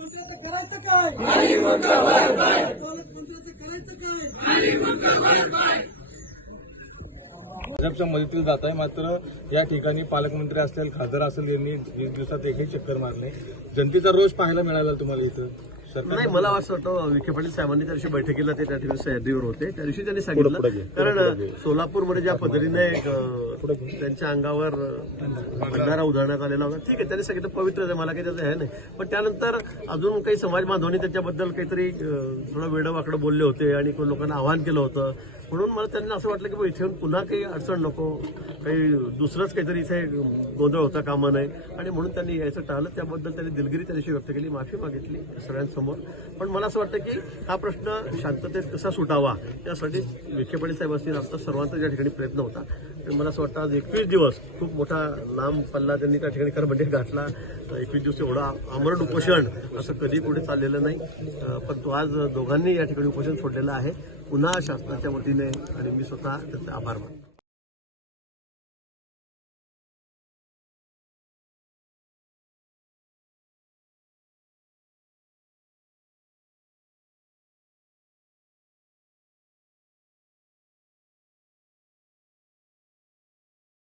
पालकमंत्र्याचं करायचं काय? पालकमंत्र्याचं करायचं काय? भाजपच्या मदतीला जात आहे मात्र या ठिकाणी पालकमंत्री असतील खासदार असेल यांनी एक दिवसात एकही चक्कर मारले जनतेचा रोष पाहायला मिळाला तुम्हाला इथं? नाही मला असं वाटतं विखे पाटील साहेबांनी त्या दिवशी बैठकीला ते त्या दिवशी सह्याद्रीवर होते. त्या दिवशी त्यांनी सांगितलं. कारण सोलापूरमध्ये ज्या पद्धतीने एक, त्यांच्या अंगावर अं, बंधारा उधळण्यात आलेला होता. ठीक आहे त्यांनी सांगितलं पवित्र आहे मला काही त्याचं हे नाही. पण त्यानंतर अजून काही समाज बांधवांनी त्याच्याबद्दल काहीतरी थोडं वेडं वाकडं बोलले होते आणि कोण लोकांना आवाहन केलं होतं. म्हणून मला त्यांना असं वाटलं की इथे येऊन पुन्हा काही अडचण नको. काही दुसरंच काहीतरी इथे गोंधळ होता कामा नये आणि म्हणून त्यांनी यायचं टाळलं. त्याबद्दल त्यांनी दिलगिरी त्या दिवशी व्यक्त केली माफी मागितली. सगळ्यांसमोर पण मला असं वाटतं की हा प्रश्न शांततेत कसा सुटावा यासाठी विखे पाटील साहेब असतील आमचा सर्वांचा ज्या ठिकाणी प्रयत्न होता. तर मला असं वाटतं आज एकवीस दिवस खूप मोठा लांब पल्ला त्यांनी त्या ठिकाणी करबंडी घातला एकवीस दिवस एवढा आमरण उपोषण असं कधी कुठे चाललेलं नाही. परंतु पण तो आज दोघांनी या ठिकाणी उपोषण सोडलेलं आहे. पुन्हा शासनाच्या वतीने आणि मी स्वतः त्याचे आभार मानतो.